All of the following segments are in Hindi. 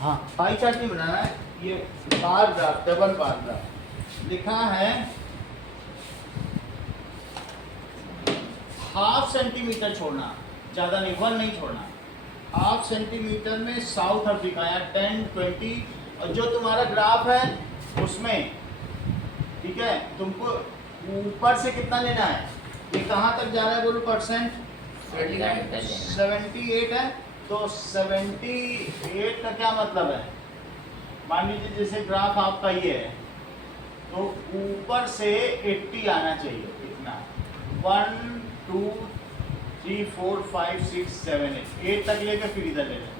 हाँ, पाई चार्ट नहीं बनाना है, ये bar graph, double bar graph लिखा है। 1/2 सेंटीमीटर छोड़ना, ज़्यादा नहीं, 1 नहीं छोड़ना। 1/2 सेंटीमीटर में साउथ अफ्रीका या 10, 20, और जो तुम्हारा ग्राफ है उसमें, ठीक है, तुमको ऊपर से कितना लेना है, ये कहाँ तक जा रहा है बोलो परसेंट, 78 है। तो 78 का क्या मतलब है, मान लीजिए जैसे ग्राफ आपका ये है, तो ऊपर से 80 आना चाहिए, कितना, 1 2 3 4 5 6 7 8 तक लेकर फिर इधर ले लो।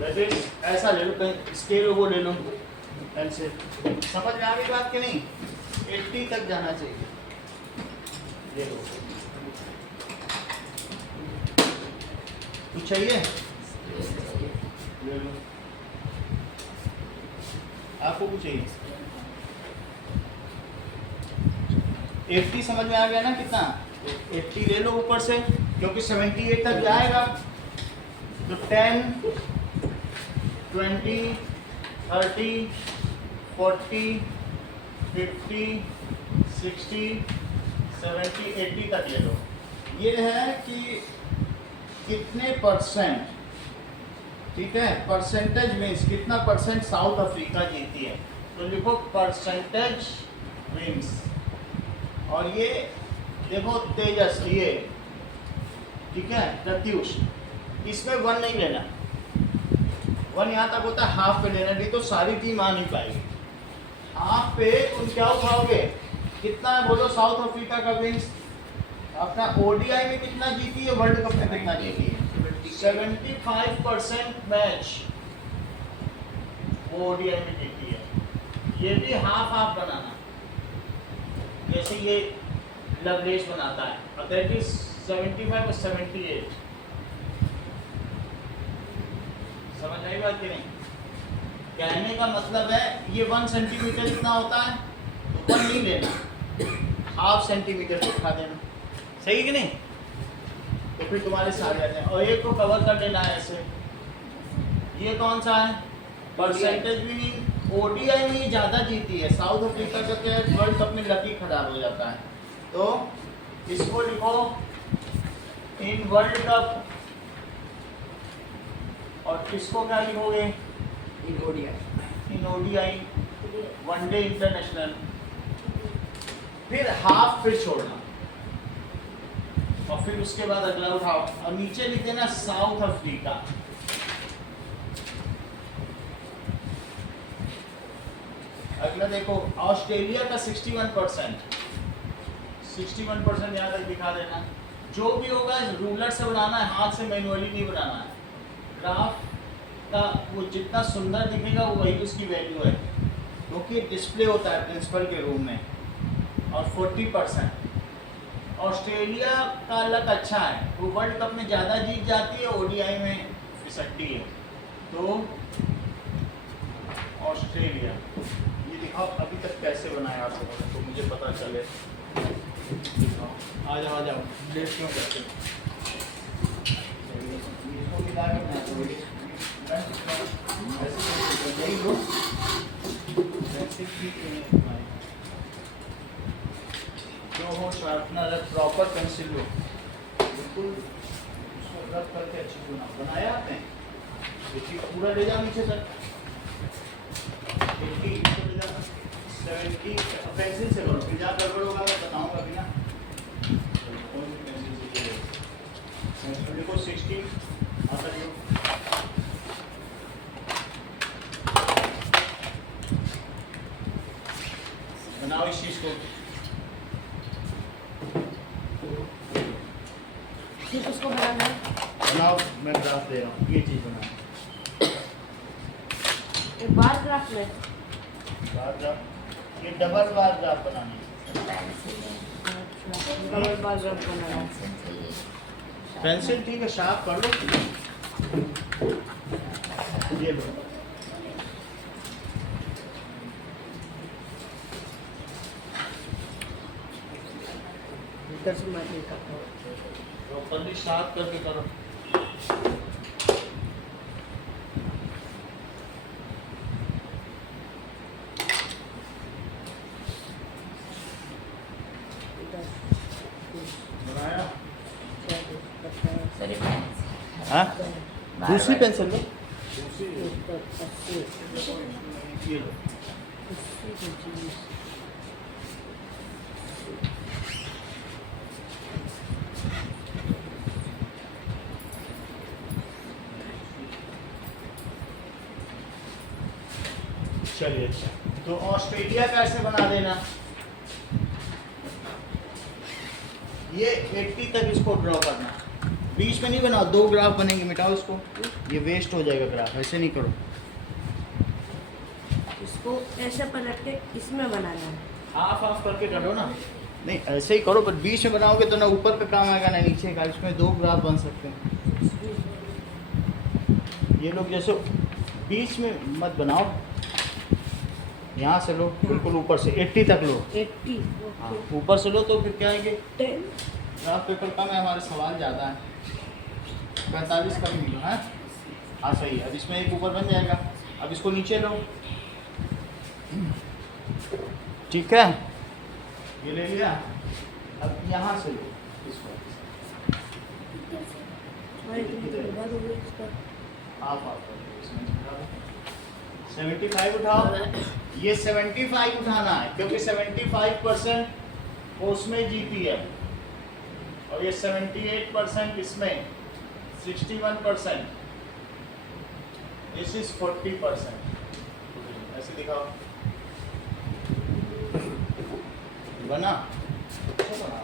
वैसे ऐसा ले लो, कहीं स्केल वो ले लो, ऐसे समझ में आ गई बात कि नहीं, 80 तक जाना चाहिए। ये लो, कुछ चाहिए ले लो, आपको कुछ चाहिए, 80 समझ में आ गया ना, कितना 80 ले लो ऊपर से, क्योंकि 78 तक जाएगा। तो 10 20 30 40 50 60 70 80 तक ले लो। ये है कि कितने परसेंट, ठीक है, परसेंटेज मीन्स कितना परसेंट साउथ अफ्रीका जीती है, तो लिखो परसेंटेज विन्स। और ये देखो तेजस, ये ठीक है, प्रत्युष, इसमें 1 नहीं लेना, 1 यहाँ तक होता है, हाफ पे लेना, नहीं तो सारी टीम आ नहीं पाएगी। हाफ पे तुम क्या उठाओगे, कितना है बोलो, साउथ अफ्रीका का विन्स अपना ओडीआई में कितना जीती है, वर्ल्ड कप में कितना जीती है, 75% मैच वो ओडीआई में जीती है। ये भी हाफ हाफ बनाना, जैसे ये लवलेश बनाता है, अगर 75 और 78, समझ आई बात कि नहीं। कहने का मतलब है ये 1 सेंटीमीटर इतना होता है, तो 1 नहीं लेना, 1/2 सेंटीमीटर को उठा देना, सही कि नहीं, तो फिर तुम्हारे सारे आ जाए। और एक को कवर कर देना है ऐसे। ये कौन सा है, परसेंटेज भी नहीं, ओडीआई में ही ज़्यादा जीती है, साउथ अफ्रीका का क्या है, वर्ल्ड कप में लकी खराब हो जाता है। तो इसको लिखो इन वर्ल्ड कप, और इसको क्या लिखोगे, इन ओडीआई वनडे इंटरनेशनल, फिर हाफ फिर छोड़ना, और फिर उसके बाद अगला उठाओ, और नीचे लिख देना साउथ अफ्रीका। अगला देखो ऑस्ट्रेलिया का 61%, 61% यहाँ तक दिखा देना। जो भी होगा रूलर से बनाना है, हाथ से मैनुअली नहीं बनाना है। ग्राफ का वो जितना सुंदर दिखेगा वो वही उसकी वैल्यू है, क्योंकि डिस्प्ले होता है प्रिंसिपल के रूम में। और 40% ऑस्ट्रेलिया का लक अच्छा है, वो वर्ल्ड कप में ज़्यादा जीत जाती है, ओडीआई में फिसकती है। तो ऑस्ट्रेलिया ये दिखाओ अभी तक कैसे बनाया आप लोगों ने, तो मुझे पता चले। आ जाओ डेट क्यों करते जो हो शार्पनर है, प्रॉपर पेंसिल लो, बिल्कुल उसको रब करके अच्छी बनाया आपने। देखिए पूरा ले जाओ नीचे तक, 80 ले जाओ, 70 पेंसिल से करो, फिर जहाँ गड़बड़ होगा मैं बताऊँगा भी ना, कौन सी पेंसिल से देखो 16 आता है। बनाओ इस चीज़ को, उसको बनाना है, बनाओ, मैं ग्राफ दे रहा हूँ, ये चीज़ बनाओ, एक बार ग्राफ में, बार ग्राफ, ये डबल बार ग्राफ बनानी डबल बार ग्राफ बनाना है। पेंसिल, ठीक है, शार्प कर लो, ये लो, इधर से मैं नहीं करता हूँ, प्रॉपर्ली शार्प करके करो। तेरी पेंसिल हाँ बार दूसरी बार। पेंसिल लो उत्तर 80 ये लो 80 25 चलिए अच्छा तो ऑस्ट्रेलिया का ऐसे बना देना ये 80 तक इसको ड्रॉ करना बीच में नहीं बनाओ दो ग्राफ बनेंगे मिटाओ इसको ये वेस्ट हो जाएगा ग्राफ ऐसे नहीं करो इसको ऐसे पलट के इसमें बनाना है हाफ हाफ करके करो ना नहीं ऐसे ही करो पर बीच में बनाओगे तो ना ऊपर का काम आएगा ना नीचे का इसमें दो ग्राफ बन सकते हैं ये लोग जैसे बीच में मत बनाओ यहाँ से लो बिल्कुल ऊपर से 80 तक लो 80 हाँ ओके ऊपर से लो तो फिर क्या आएंगे 10 ग्राफ पेपर कम है हमारे सवाल ज़्यादा है 45 का भी मिलो है हाँ सही है अब इसमें एक ऊपर बन जाएगा अब इसको नीचे लो ठीक है ये ले लिया अब यहाँ से लो इसको और इतनी तो बर्बाद हो गई इसका हाफ हाफ कर दो इसमें उठा दो 75 उठाओ ये 75 उठाना है क्योंकि 75% उसमें जीती है और ये 78% इसमें 61% दिस इज 40% ऐसे दिखाओ बना अच्छा बना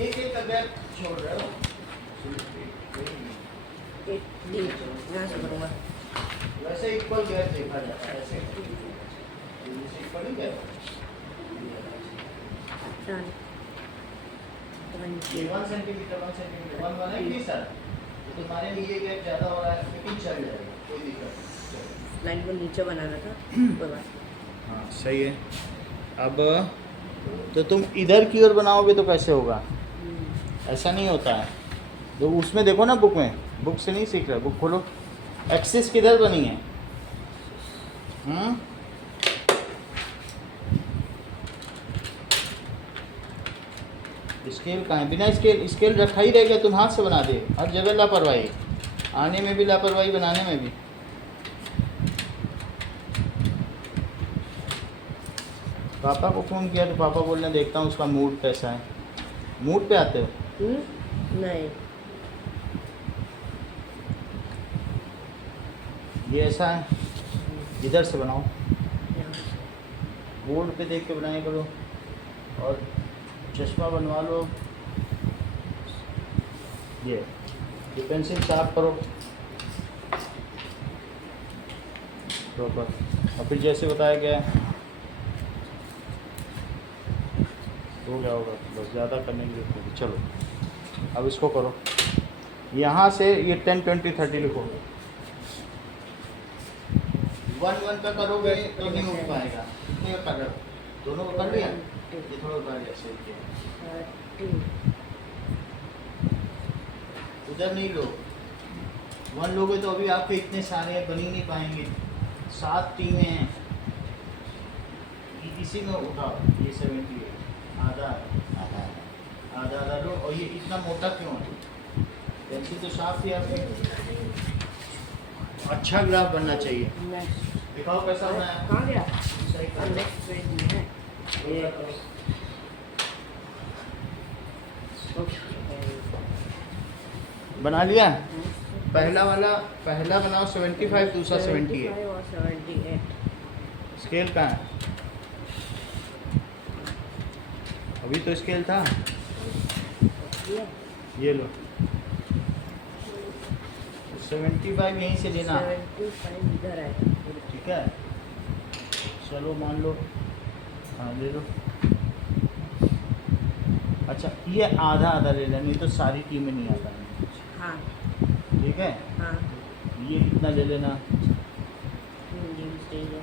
एक एक अगर छोड़ रहे हो 80 यहाँ से करूँगा वैसे इक्वल गैप देखा जाता है ऐसे इक्वल ही गैप ये 1 सेंटीमीटर 1 सेंटीमीटर 1 1 है कि नहीं सर तो तुम्हारे लिए ये गैप ज़्यादा हो रहा है लेकिन चल जाएगा कोई दिक्कत नहीं लाइन को नीचे बनाना था कोई बात हाँ सही है अब तो तुम इधर की ओर बनाओगे तो कैसे होगा नहीं। ऐसा नहीं होता है तो उसमें देखो ना बुक में बुक से नहीं सीख रहे बुक खोलो एक्सिस किधर बनी है स्केल कहाँ है बिना स्केल स्केल रखा ही रहेगा तुम हाथ से बना दे हर जगह लापरवाही आने में भी लापरवाही बनाने में भी पापा को फ़ोन किया तो पापा बोलने देखता हूँ उसका मूड कैसा है मूड पे आते हो नहीं ये ऐसा है इधर से बनाओ यहाँ। बोर्ड पे देख के बनाया करो और चश्मा बनवा लो ये पेंसिल शार्प करो प्रॉपर और फिर जैसे बताया गया है हो गया होगा बस ज़्यादा करने की जरूरत नहीं चलो अब इसको करो यहाँ से ये 10 20 30 लिखो 1 1 का करोगे तो नहीं हो पाएगा कितने का कर रहे हो दोनों को कर लिया ये थोड़ा ऊपर जैसे उधर नहीं लो 1 लोगे तो अभी आपके इतने सारे हैं बन ही नहीं पाएंगे 7 टीमें हैं इसी में उठाओ ये 78 आधा आधा आधा आधा लो और ये इतना मोटा क्यों है पेंसिल तो साफ थी आपकी अच्छा ग्राफ बनना चाहिए नेक्स्ट दिखाओ कैसा बनाया कहाँ गया सही कर लो। नेक्स्ट पेज में है ये बना लिया पहला वाला पहला बनाओ 75 दूसरा 78 और 78 स्केल कहाँ है अभी तो स्केल था ये ये लो 75 यहीं से लेना 75 इधर है ठीक है चलो मान लो हाँ ले लो अच्छा ये आधा आधा ले लेना नहीं तो सारी टीमें नहीं आता है हाँ ठीक है हाँ ये कितना ले लेना ये स्टेज है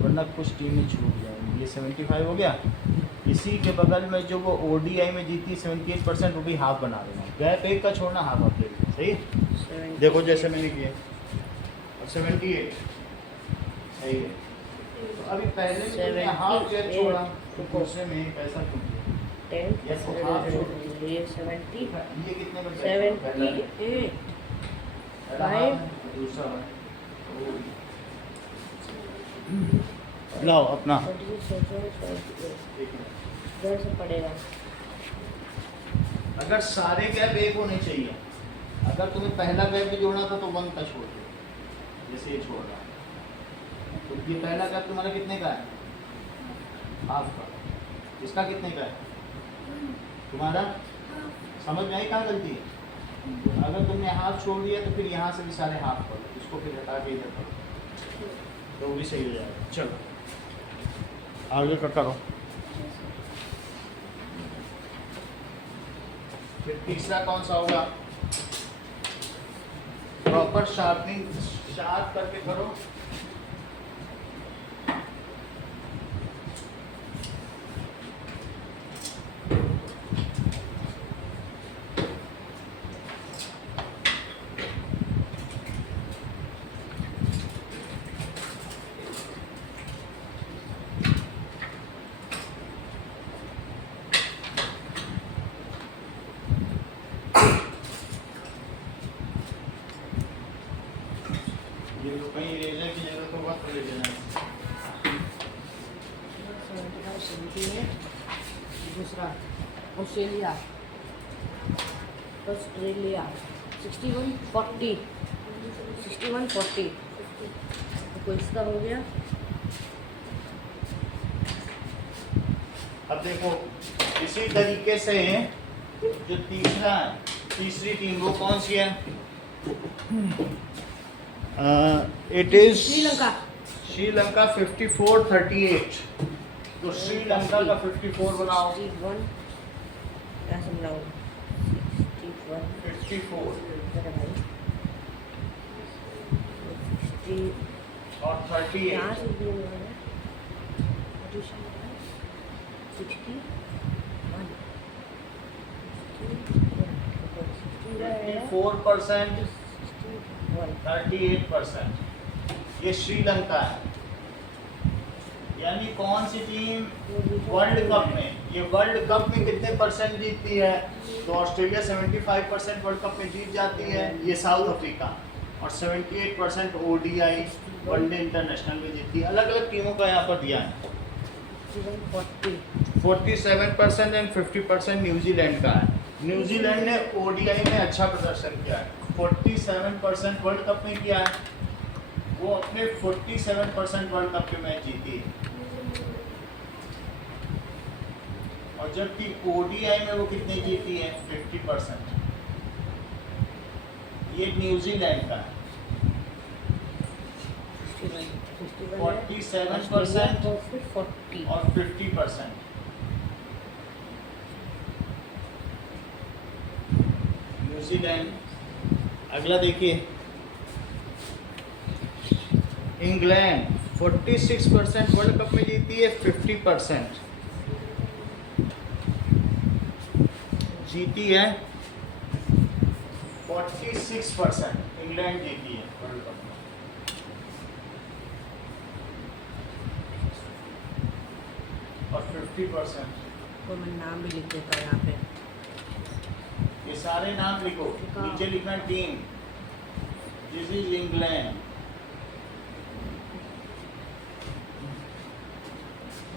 वरना कुछ टीमें छूट जाएंगी ये 75 हो गया इसी के बगल में जो वो ODI में जीती 78% वो भी हाफ बना देना गैप एक का छोड़ना हाफ हाफ ले लेना सही 78 देखो जैसे मैंने किया और 78 सही है तो अभी पहले में तुमने हाफ गैप 78 छोड़ा तो दूसरे में पैसा क्यों 10 ये तो हाफ छोड़। ये 70 ये कितने में 78 5 दूसरा लाओ अपना 10 पड़ेगा। अगर सारे गैप एक होने चाहिए, अगर तुम्हें पहला गैप भी जोड़ना था तो 1 का छोड़ दो, जैसे ये छोड़ रहा है तो ये पहला गैप तुम्हारा कितने का है? हाफ का। इसका कितने का है तुम्हारा? समझ में आई कहाँ गलती है? अगर तुमने हाफ छोड़ दिया तो फिर यहाँ से भी सारे हाफ करो, इसको फिर हटा के इधर करो तो वो भी सही हो जाएगा। चलो आगे का करो। फिर तीसरा कौन सा होगा? प्रॉपर शार्पनिंग, शार्प करके करो। ये तो कहीं इरेजर की जगह तो मत ले लेना। 70 है। दूसरा ऑस्ट्रेलिया, ऑस्ट्रेलिया 6140 6140 तो इसका हो गया। अब देखो इसी तरीके से जो तीसरा है, तीसरी टीम वो कौन सी है? It is Sri Lanka. श्रीलंका 54-38। तो श्रीलंका का 54 बनाओ। 61 क्या समझाऊँ? 61 54 इधर है भाई। 60 और 38। यहाँ से भी हुआ है। 61 54%, 38%। ये श्रीलंका है। यानी कौन सी टीम वर्ल्ड कप में, ये वर्ल्ड कप में कितने परसेंट जीतती है? तो ऑस्ट्रेलिया 75% वर्ल्ड कप में जीत जाती है, ये साउथ अफ्रीका, और 78% ODI वनडे इंटरनेशनल में जीतती है। अलग अलग टीमों का यहाँ पर दिया है। 47% एंड 50% न्यूजीलैंड का है। न्यूजीलैंड ने ODI में अच्छा प्रदर्शन किया है, 47% वर्ल्ड कप में किया है। वो अपने 47% वर्ल्ड कप के मैच जीती है, और जबकि ODI में वो कितने जीती है? 50%। ये न्यूजीलैंड का है। 47% और 50%। न्यूजीलैंड। अगला देखिए, इंग्लैंड 46% वर्ल्ड कप में जीती है, 50% जीती है। 46% इंग्लैंड जीती है वर्ल्ड कप में। और 50% तो मैं नाम भी लिख देता हूँ यहाँ पे। ये सारे नाम लिखो, नीचे लिखना team. This is England.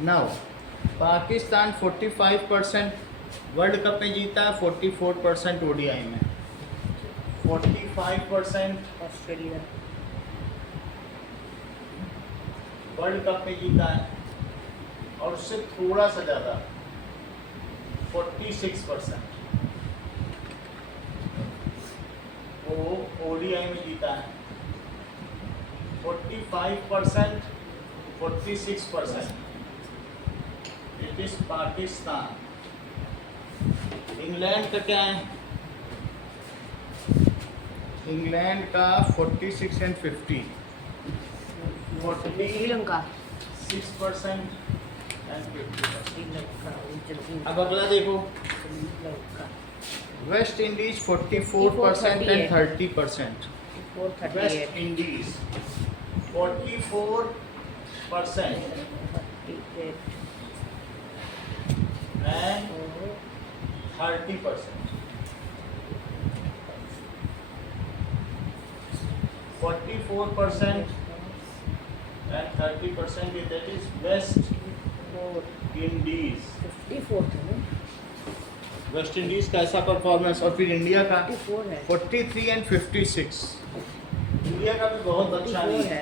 Now Pakistan 45% world cup में जीता है, 44% ODI में। 45% ऑस्ट्रेलिया वर्ल्ड कप में जीता है, और उससे थोड़ा सा ज़्यादा 46% वो ODI में जीता है। 45%, 46%। It is Pakistan. इंग्लैंड का क्या है? इंग्लैंड का 46 एंड 50। श्रीलंका 6% एंड 50%। श्रीलंका अब अगला देखो, Sri Lanka West Indies 44% and 30%। 438 West Indies 44% 38 and 30%. 44% and 30% is that is West 54 Indies. 54 था ना, वेस्ट इंडीज का ऐसा परफॉर्मेंस, और फिर इंडिया का 54 है, 43 and 56. इंडिया का भी बहुत अच्छा 54 नहीं है, है.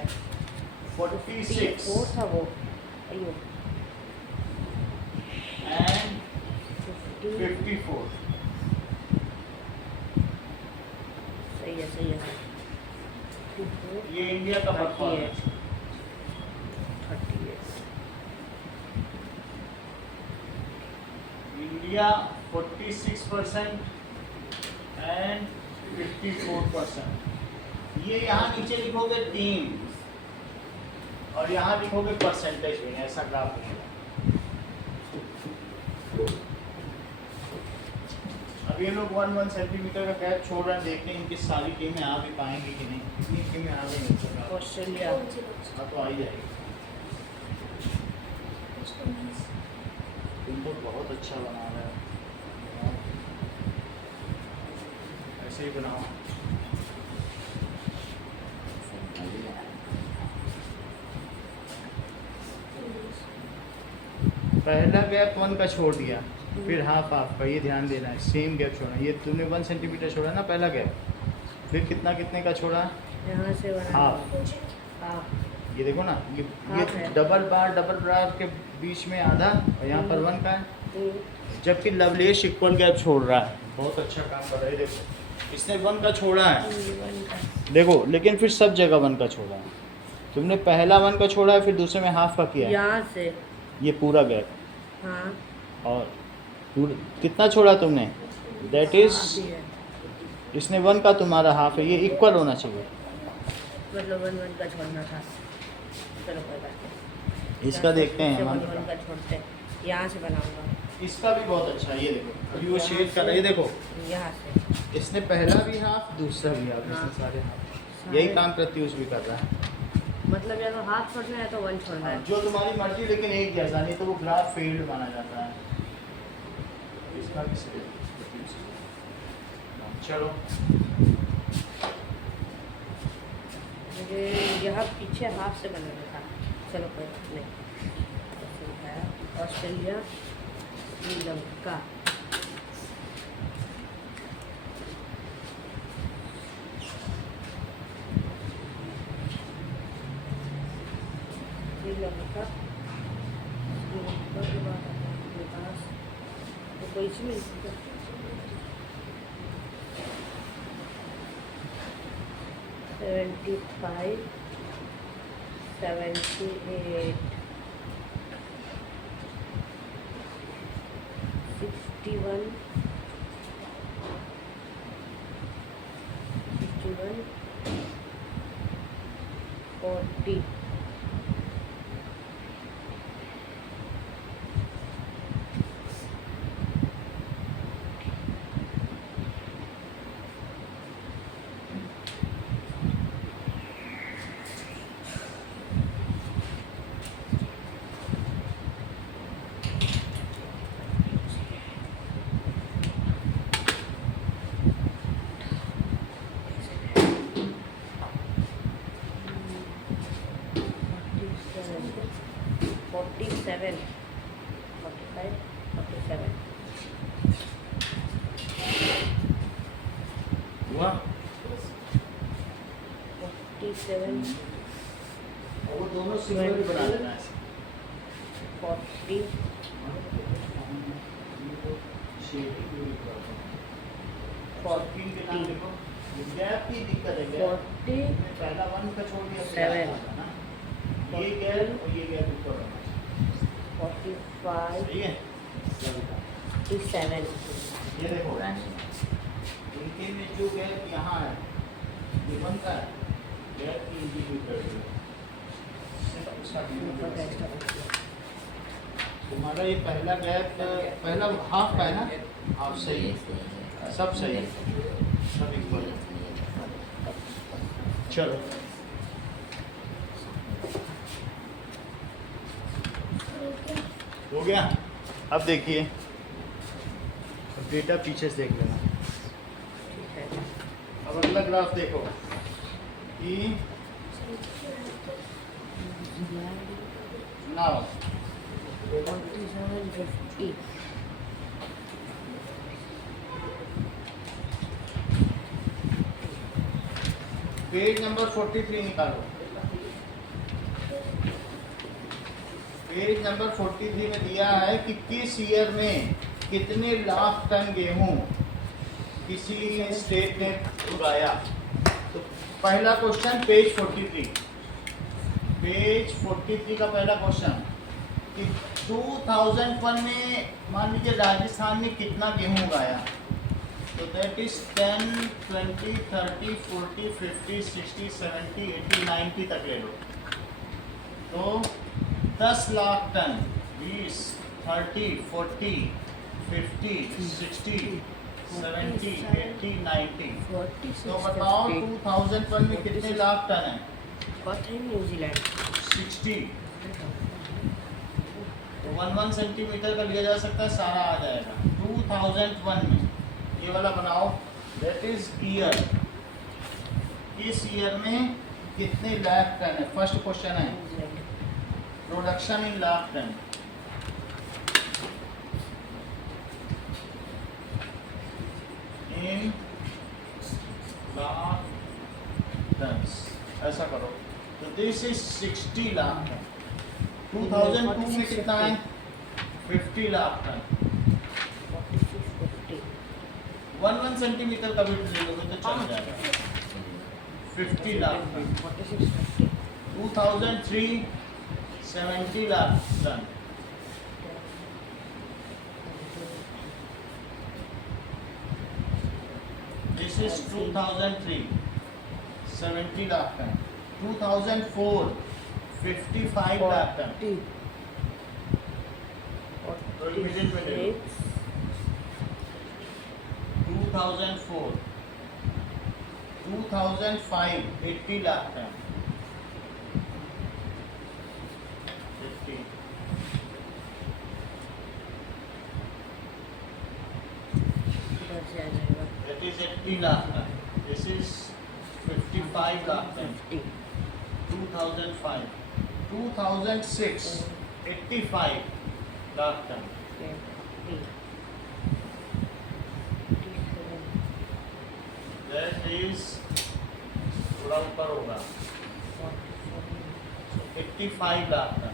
46 54 था वो, अयो and 50, 54. सही है, सही है, 54 ये इंडिया का 30 है, परफॉर्मेंस. 30 है, इंडिया 46% and 54%. ये यहाँ नीचे लिखोगे टीम और यहाँ लिखोगे परसेंटेज में, ऐसा ग्राफ बनेगा. अब ये लोग 1 सेंटीमीटर का गैप छोड़ रहे हैं, देखते हैं इनकी सारी टीमें आ भी पाएंगी कि नहीं. कितनी टीमें आ गई हैं इसका? ऑस्ट्रेलिया, हाँ तो आ ही जाएगी. तुम तो बहुत अच्छा बना रहे हो, ऐसे ही बनाओ. पहला गैप 1 का छोड़ दिया, फिर हाफ का, ये ध्यान देना है. सेम गैप छोड़ा, ये तूने 1 सेंटीमीटर छोड़ा ना पहला गैप, फिर कितने का छोड़ा? यहाँ से बना हाफ. हाफ, ये देखो ना, ये हाफ है. डबल बार के बीच में आधा, और यहाँ पर 1 का है. तो जबकि लवलेश इक्वल गैप छोड़ रहा है, बहुत अच्छा काम कर रहा है. देखो इसने 1 का छोड़ा है, 1 का, देखो, लेकिन फिर सब जगह 1 का छोड़ा है. तुमने पहला 1 का छोड़ा है, फिर दूसरे में हाफ का किया है. यहाँ से, ये पूरा गैप, हाँ, और कितना छोड़ा तुमने? दैट इज, हाफ ही है, इसने 1 का, तुम्हारा हाफ है. ये इक्वल होना चाहिए. मतलब 1 का छोड़ना था. चलो कोई बात नहीं, इसका देखते हैं. 1 का छोड़ते हैं, यहाँ से बनाऊंगा, इसका भी बहुत अच्छा है. ये देखो, अभी वो शेड कर रहा है. ये देखो, यहाँ से, इसने पहला भी हाफ, दूसरा भी हाफ, हाँ. इसने सारे हाफ. यही काम प्रत्युष भी कर रहा है. मतलब या तो हाथ छोड़ना है तो 1 छोड़ना है. जो तुम्हारी मर्जी, लेकिन एक जैसा, नहीं तो वो ग्राफ फेल्ड माना जाता है. इसका भी सही. चलो, मुझे यहाँ पीछे हाफ से बनाना था. चलो कोई बात नहीं. ऐसे है, ऑस्ट्रेलिया, श्रीलंका, श्रीलंका, श्रीलंका के बाद आता है अपने पास, तो कोई चीज़ नहीं सकता. 75, 78, 61, 40. Seven, 45, 47. हुआ. 47, और वो दोनों सिमिलर बना देना है. 40, शॉर्टिंग के नाम देखो, गैप की दिक्कत है. 40, पहला 1 का छोड़ दिया, 7. ये गैप और ये गैप ऊपर होना चाहिए. 45, सही है. 57. ये देखो, इनके में जो गैप यहाँ है, ये 1 का है. गैप की इंटीग्रेट कर दो. तुम्हारा ये पहला गैप, पहला हाफ का है ना? हाफ सही है, सब सही है, सब इक्वल है. चलो, हो गया. अब देखिए, डेटा पीछे से देख लेना। ठीक है। अब अगला ग्राफ देखो कि नाउ 4750 पेज नंबर 43 निकालो। पेज नंबर 43 में दिया है कि किस ईयर में कितने लाख टन गेहूं किसी स्टेट ने उगाया। तो पहला क्वेश्चन पेज 43, पेज 43 का पहला क्वेश्चन कि 2001 में मान लीजिए राजस्थान ने कितना गेहूं उगाया। तो दैट इज 10, 20, 30, 40, 50, 60, 70, 80, 90 तक ले लो। तो 10 लाख टन, 20, 30, 40, 50, 60, 70, 80, 90। तो बताओ 2001 में कितने लाख टन है? कौन है न्यूजीलैंड? 60। तो 1 सेंटीमीटर का लिया जा सकता है, सारा आ जाएगा। 2001 में ये वाला बनाओ, दैट इज ईयर। इस ईयर में कितने लाख टन है? फर्स्ट क्वेश्चन है production in lakh ton. In lakh ton ऐसा करो। तो दिस इज 60 लाख टन। 2002 में कितना है? 50 लाख टन। 1 सेंटीमीटर का भी ले लोगे तो चल जाएगा। 50 lakh ton. 2003 70 lakh ton. This is 2003 70 lakh ton. 2004 55 lakh ton. तो इमीडिएट में ले लो। 2004 2005 80 lakh ton. 50 that is 80 lakh ton. This is 55 lakh ton. 2005 2006 85 lakh ton. That is थोड़ा ऊपर होगा 85 लाख टन।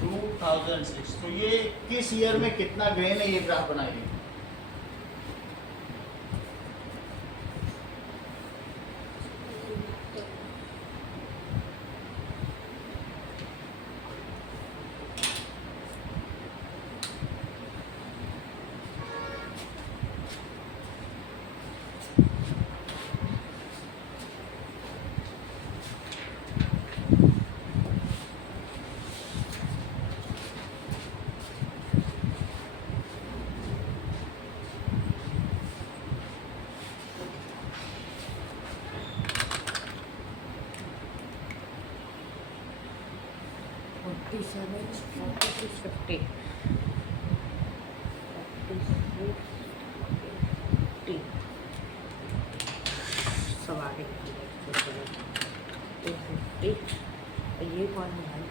2006। तो ये किस ईयर में कितना ग्रेन है, ये ग्राफ बनाइए। सब आगे ये कौन है?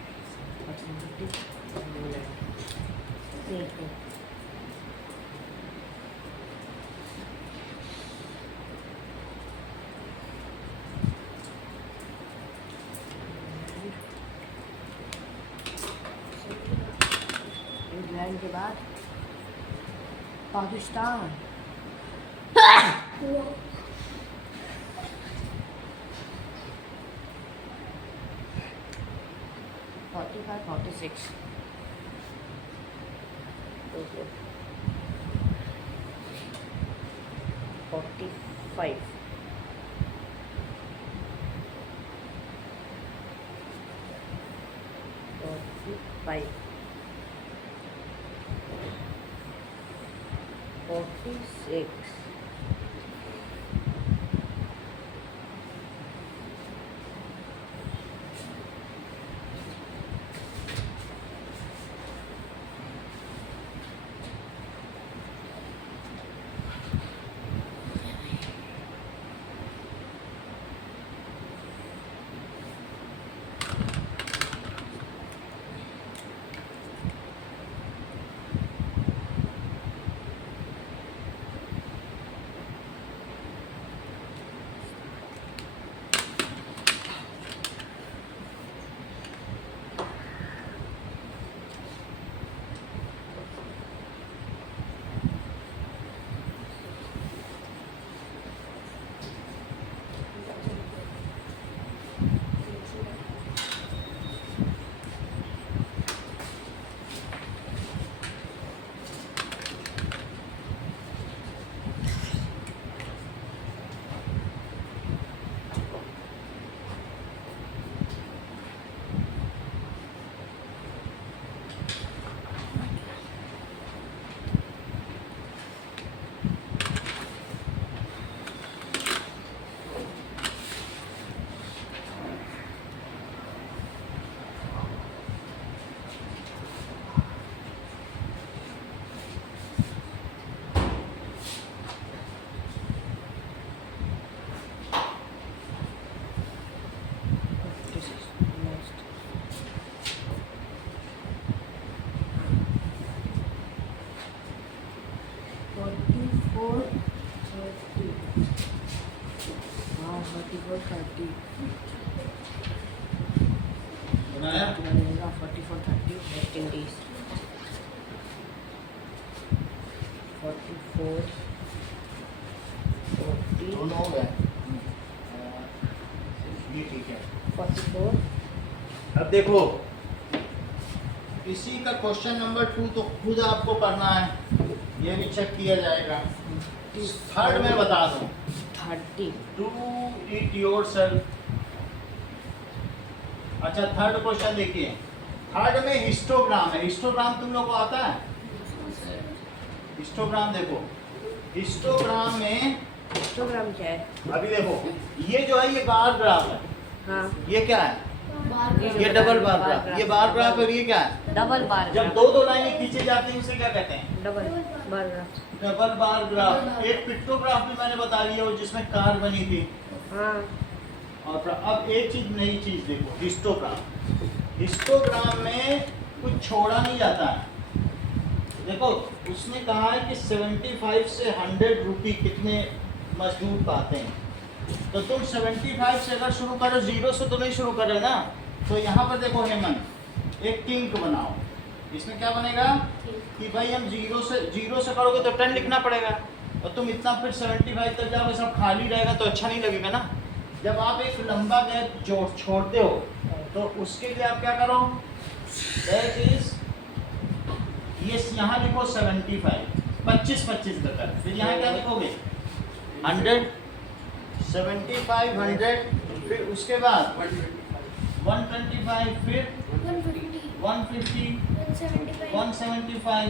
इंग्लैंड के बाद पाकिस्तान। 45 46 45 45 46 46 हाँ 44 30 बनाया? बनेगा 44 30 वेस्ट इंडीज 44 40 दोनों हो गए। ये ठीक है। 44 अब देखो, इसी का क्वेश्चन नंबर 2 तो खुद आपको करना है, ये भी चेक किया जाएगा। थर्ड में बता दूं, 30 डू इट योरसेल्फ। अच्छा, थर्ड क्वेश्चन देखिए। थर्ड में हिस्टोग्राम है। हिस्टोग्राम तुम लोग को आता है? हिस्टोग्राम देखो, हिस्टोग्राम में हिस्टोग्राम क्या है? अभी देखो, ये जो है ये बार ग्राफ है। हाँ ये क्या है? ये डबल बार ग्राफ। ये बार ग्राफ और ये क्या है? डबल बार जब दो दो लाइनें खींची जाती हैं उसे क्या कहते हैं? Double bar graph. Double bar graph. एक पिक्टोग्राफ भी मैंने बता दिया वो जिसमें कार बनी थी। हाँ और अब एक चीज, नई चीज देखो, हिस्टोग्राम। हिस्टोग्राम में कुछ छोड़ा नहीं जाता है। देखो, उसने कहा है कि 75 से 100 रुपये कितने मजदूर पाते हैं। तो तुम 75 से अगर शुरू करो, जीरो से तो नहीं शुरू करो ना। तो यहाँ पर देखो हेमंत, एक किंक बनाओ। इसमें क्या बनेगा कि भाई हम जीरो से करोगे तो 10 लिखना पड़ेगा, और तुम इतना फिर 75 तक जाओगे, सब खाली रहेगा तो अच्छा नहीं लगेगा ना। जब आप एक लंबा गैप छोड़ते हो तो उसके लिए आप क्या करो, दैट इज ये यहाँ लिखो 75, 25 का कर। फिर यहाँ क्या लिखोगे 100, 75, 100, फिर उसके बाद 125, फिर 150, 175,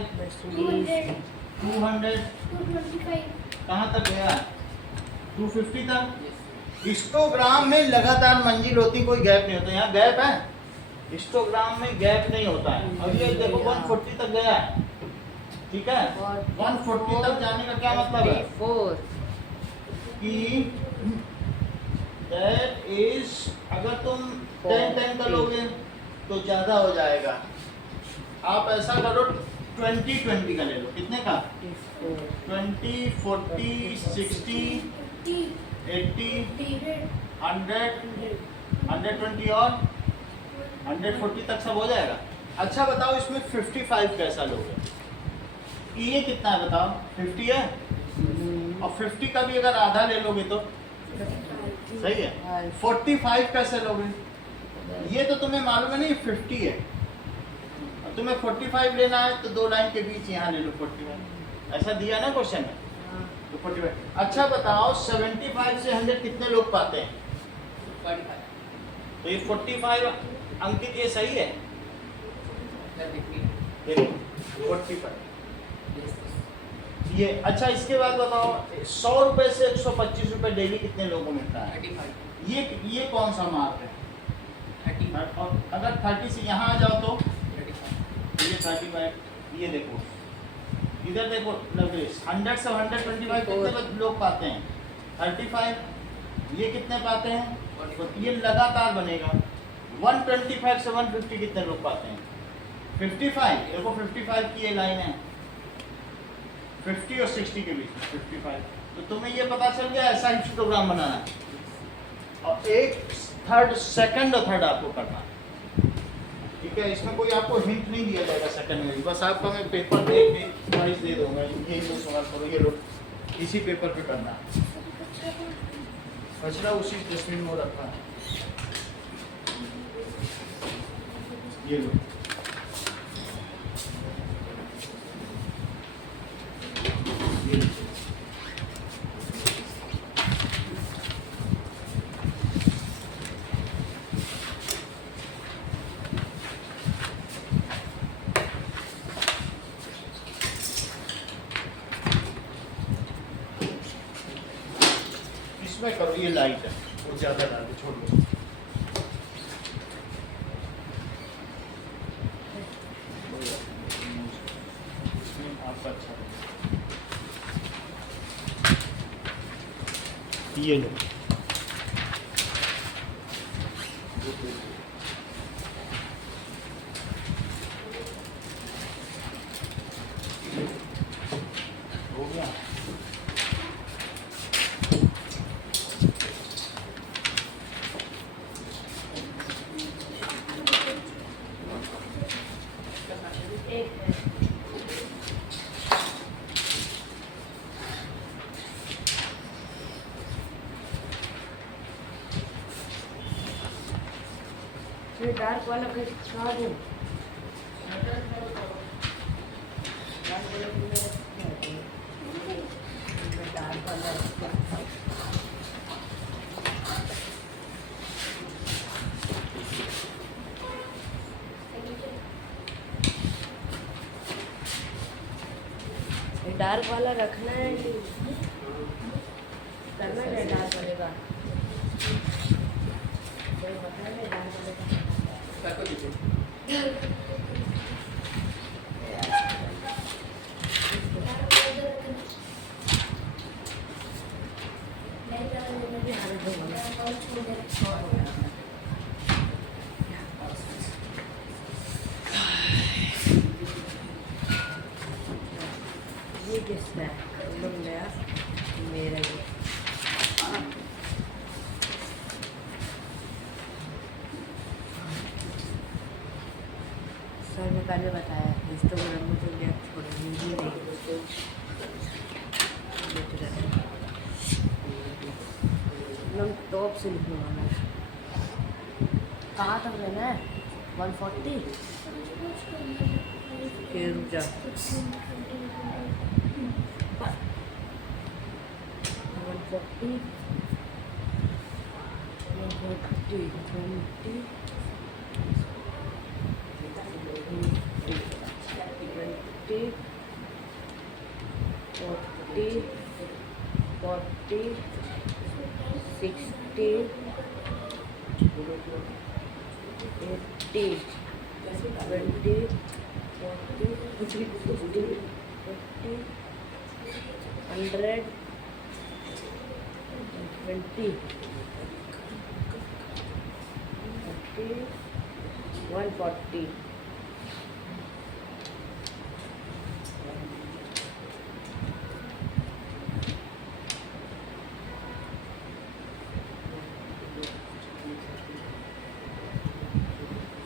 200, कहाँ तक गया? 250 तक। हिस्टोग्राम में लगातार मंजिल होती, कोई गैप नहीं होता। यहाँ गैप है, हिस्टोग्राम में गैप नहीं होता है। और ये देखो 140 तक गया है, ठीक है। 140 तक जाने का क्या मतलब है 4 कि दैट इज, अगर तुम 10 कर लोगे तो ज़्यादा हो जाएगा। आप ऐसा करो 20 का ले लो। कितने का? 20, 40, 60, 80, 100, 120 और 140 तक सब हो जाएगा। अच्छा बताओ, इसमें 55 कैसा लोगे? ये कितना है बताओ? 50 है, और 50 का भी अगर आधा ले लोगे तो सही है। 45 कैसे लोगे? ये तो तुम्हें मालूम है नहीं 50 है, और तुम्हें 45 लेना है तो दो लाइन के बीच यहाँ ले लो 45। ऐसा दिया ना क्वेश्चन में, तो 45। अच्छा बताओ, 75 से 100 कितने लोग पाते हैं? 45। तो ये 45 अंकित, ये सही है? देखो 45 ये। अच्छा, इसके बाद बताओ, 100 रुपए से 125 रुपए डेली कितने लोगों को मिलता है? 35। ये कौन सा मार्क है? 30। और अगर 30 से यहाँ आ जाओ तो 35। ये 35। ये देखो, इधर देखो लवलेश, 100 से 125 कितने लोग पाते हैं? 35। ये कितने पाते हैं? तो ये लगातार बनेगा। 125 से 150 कितने लोग पाते हैं? 55। देखो 55 की ये लाइन है, 50 और 60 के बीच में 55। तो तुम्हें ये पता चल गया ऐसा हिस्टोग्राम बनाना है। और एक सेकंड और थर्ड आपको करना है, ठीक है। इसमें कोई आपको हिंट नहीं दिया जाएगा सेकंड में, बस आपका मैं पेपर पे एक वाइज दे दूंगा, ये लो सवाल करो, ये लो, इसी पेपर पे करना है। कचरा उसी डस्टबिन में रखा है, ये लो। ये लो। इसमें करो, ये लाइट है, वो ज़्यादा डाल दो, छोड़ दो। इसमें आपका अच्छा ये लो। हो गया। ये डार्क वाला कैसे खा दूँ? डार्क वाला भी मैं डार्क वाला डार्क वाला रखना है कि करना है डार्क वाले का? कोई बताया नहीं डार्क वाले का? क्या को दीजिए ये किसका है? एकदम नया मेरा ही है। सर ने पहले बताया इंस्टाग्राम में तो गैप छोड़ेंगे ही नहीं तो एकदम टॉप से लिखने वाला है। कहाँ तक लेना है? 140 के रुक जा 140 140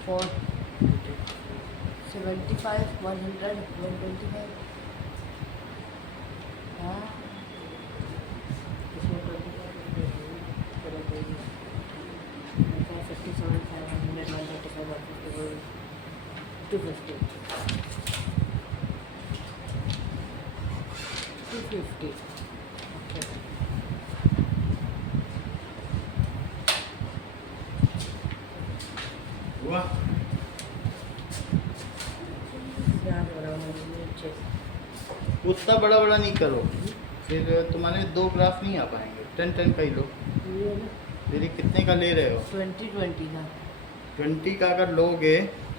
for 75 100 125 हाँ इसमें 57 500 135 250 250 okay हुआ? क्या हो रहा है नीचे उतना बड़ा बड़ा नहीं करो, फिर तुम्हारे 2 ग्राफ नहीं आ पाएंगे। 10 का ही लो। ये ना फिर ये कितने का ले रहे हो? 20 का 20 का अगर लोगे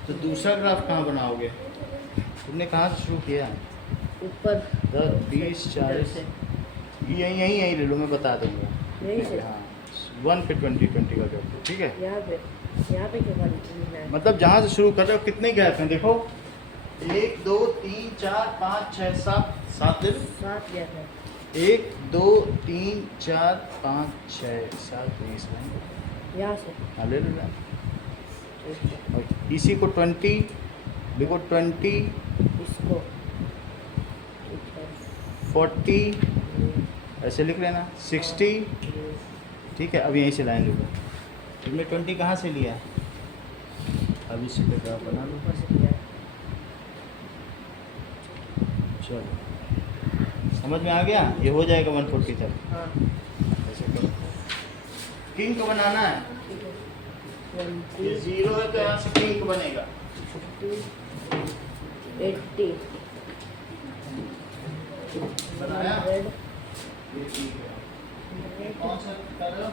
तो दूसरा ग्राफ कहाँ बनाओगे? तुमने कहाँ से शुरू किया? ऊपर 10 20 40 से यहीं ले लो, मैं बता दूंगा। यहीं से हाँ 1 फिर 20 20 का गैप, ठीक है? यहाँ पे क्या करना है? मतलब जहाँ से शुरू कर रहे हो कितने गैप हैं देखो, 1 2 3 4 5 6 7 ले लो। 7 गया है 1 2 3 4 5 6 7 20 यहाँ से हाँ ले लो। ठीक है और इसी को 20 देखो 20 इसको ठीक है 40 ऐसे लिख लेना, 60 ठीक है। अब यहीं से लाइन लिखो। तुमने 20 कहाँ से लिया है? अब इसी पे ग्राफ बना लो। ऊपर से किया है चलो समझ में आ गया? ये हो जाएगा 140 तक। हाँ ऐसे करो। किंग को बनाना है, ठीक है ये 20 0 है तो यहाँ से किंग बनेगा। 50 80 बनाया? 100 ये ठीक है। कौन सा कर रहे हो?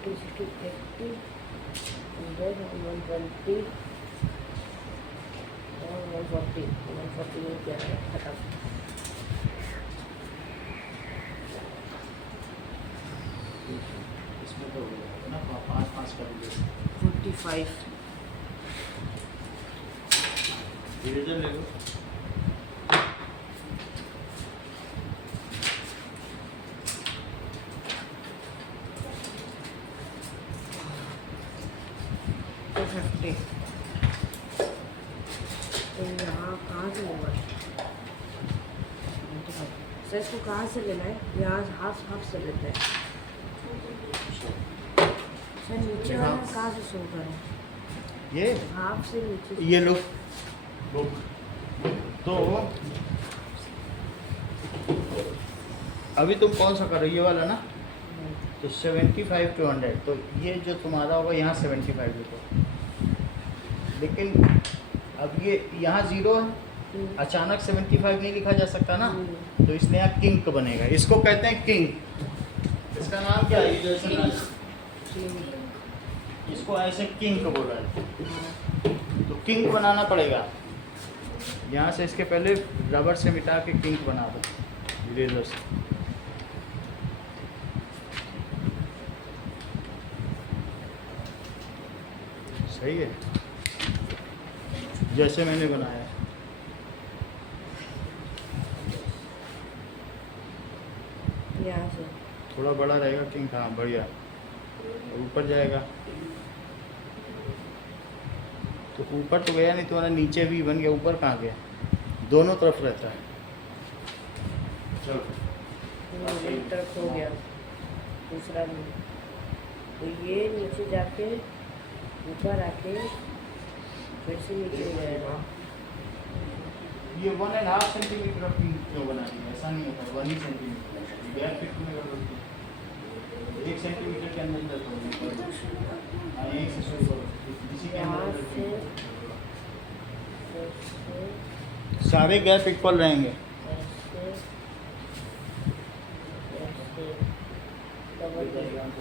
60 80 100 120 और 140 में क्या है खत्म। इसमें तो हो जाएगा ना 5 कर लीजिए। 45 डिवीजन ले लो। तो यहाँ कहाँ से होगा? सर इसको कहाँ से लेना है? यहाँ हाफ से लेते हैं। अच्छा नीचे वाला कहाँ से शो करें? ये हाफ से नीचे ये लो बुक तो अभी तुम कौन सा करो ये वाला ना तो 75 to 100 तो ये जो तुम्हारा होगा यहाँ 75 लिखो लेकिन अब ये यहाँ जीरो है अचानक 75 नहीं लिखा जा सकता ना तो इसलिए यहाँ किंग बनेगा इसको कहते हैं किंग इसका नाम क्या है ये जो इसमें इसको ऐसे किंग बोला है तो किंग बनाना पड़ेगा यहाँ से इसके पहले रबर से मिटा के किंग बना दो इरेजर से सही है जैसे मैंने बनाया यहाँ से थोड़ा बड़ा रहेगा किंग हाँ बढ़िया और ऊपर जाएगा तो ऊपर तो गया नहीं तुम्हारा नीचे भी बन गया ऊपर कहाँ गया दोनों तरफ रहता है चलो एक तरफ हो गया दूसरा भी तो ये नीचे जाके ऊपर आके फिर से नीचे हो जाएगा ये 1.5 सेंटीमीटर of किंग क्यों बना दिया ऐसा नहीं होता 1 ही सेंटीमीटर गैप फिट में कर दो 1 सेंटीमीटर के अंदर तो हाँ यहीं से शुरू करो इसी के यहाँ अंदर से ऐसे सारे गैप इक्वल रहेंगे ऐसे ऐसे डबल डबल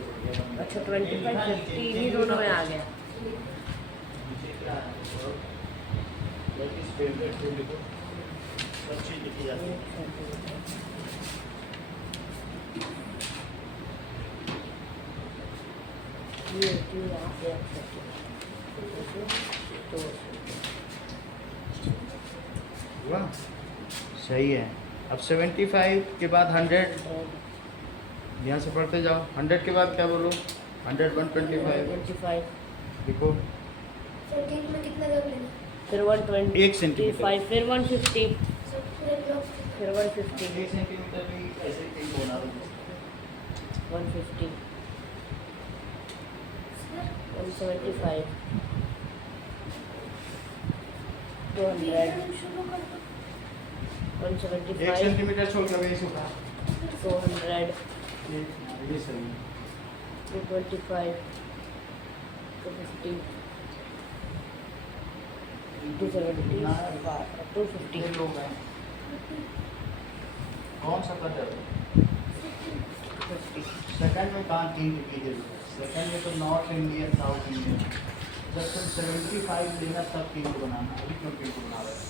अच्छा 25 50 इन्हीं दोनों में आ गया सब चीज़ लिखी जाती है ये होती है यहाँ पे आप सकते तो हुआ सही है अब 75 के बाद 100 यहाँ से पढ़ते जाओ 100 के बाद क्या बोलो 100 125 25 देखो सेकंड में कितना गैप लेना फिर 120 1 सेंटीमीटर फिर 150 सब पूरे ब्लॉक फिर 150 1 सेंटीमीटर भी ऐसे ही कहीं होना 150 सर 175 200 शुरू कर दो 1 175 सेंटीमीटर छोड़ कर वही सुखा 200 ये सही है 225 250 270 250 ये लोग हैं कौन सा कर रहे हो 50 सेकंड में कहाँ किंग की जरूरत है सेकंड में तो नॉर्थ इंडियन साउथ इंडियन जब तुम 75 लेना तब किंग बनाना अभी क्यों किंग बना रहे हो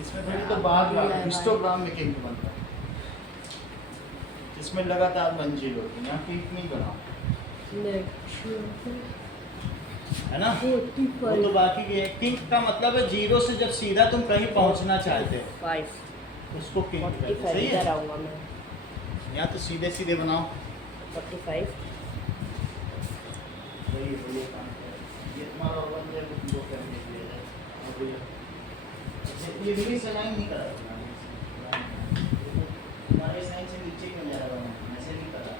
इसमें थोड़ी तो बाद में हिस्टोग्राम में किंग बनता है इसमें लगातार मंजिल होती है यहाँ किंग नहीं बनाओ है ना वो तो बाकी की है किंग का मतलब है जीरो से जब सीधा तुम कहीं पहुंचना चाहते हो 5 उसको किंग कहते हैं 45 सही इधर है आऊँगा मैं यहाँ तो सीधे सीधे बनाओ 45 वही काम है ये तुम्हारा बन जाए तो तुमको कर दिया जाए अब ये भी सलाइन नहीं करा तुम्हारे साइन से नीचे क्यों जा रहा हूँ ऐसे नहीं करा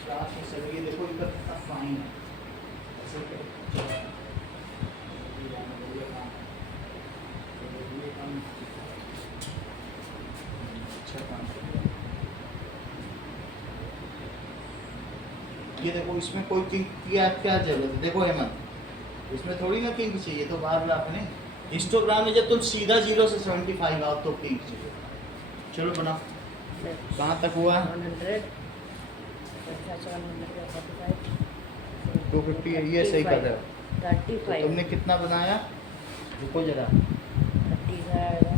क्लास में सर ये देखो इनका कितना फाइन है ऐसे चलो ये काम अच्छा काम ये देखो इसमें कोई किंग की क्या जरूरत है देखो हेमंत इसमें थोड़ी ना किंग चाहिए तो बार बार आपने हिस्टोग्राम में जब तुम सीधा 0 से 75 आओ तो किंग चाहिए चलो बनाओ कहाँ तक हुआ 100 250 है ये सही कर रहे हो 35 तो तुमने कितना बनाया रुको जरा 30 आएगा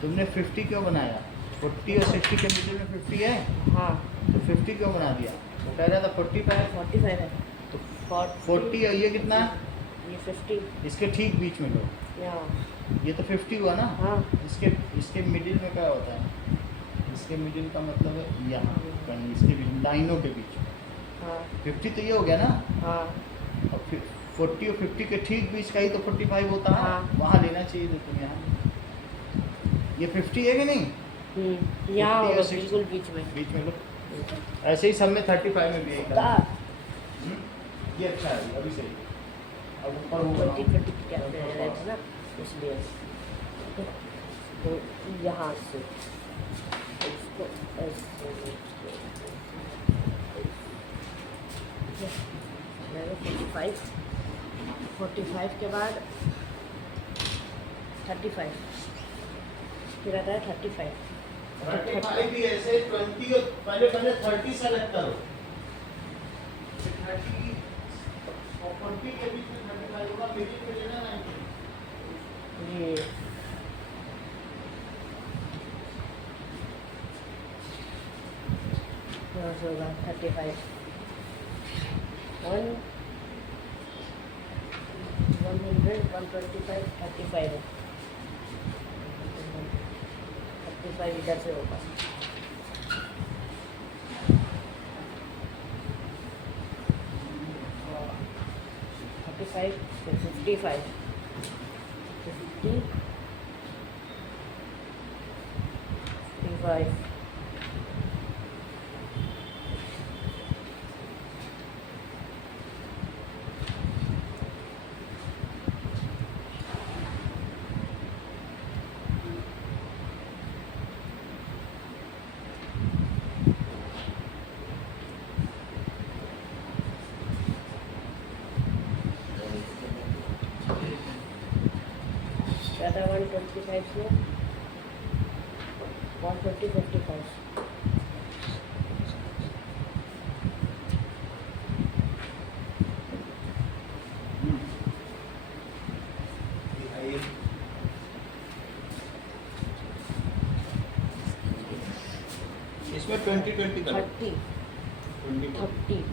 तुमने 50 क्यों बनाया 40 और 60 के मिडिल में 50 है हाँ तो 50 क्यों बना दिया वो कह रहा था 45 45 है तो 40 40 और ये कितना है ये 50 इसके ठीक बीच में लो यहाँ ये तो 50 हुआ ना हाँ इसके मिडिल में क्या होता है इसके मिडिल का मतलब है यहाँ कहीं इसके बीच लाइनों के बीच हाँ 50 तो ये हो गया ना हाँ और फिर 40 और 50 के ठीक बीच का ही तो 45 होता है हाँ। वहाँ लेना चाहिए था तुम यहाँ ये 50 है कि नहीं यहाँ 50 और होगा 60 बिल्कुल बीच में बीच में लो ऐसे ही सब में 35 में भी एक का ये अच्छा है अभी सही है। अब ऊपर वो 20 क्या है ना, इसलिए तो यहाँ से इसको ऐसे 45 के बाद 35, फिर आता है 35 35 भी ऐसे 20 और पहले 30 सेलेक्ट करो, फिर 30 और 40 के बीच में 35 होगा, मिडिल पे लेना 90। ये यहाँ से होगा 35 100 125 35 है, 35 इधर से होगा। फिर 55 50 55 ज़्यादा 125 में 150 55 इसमें 20 करो, 30 20 30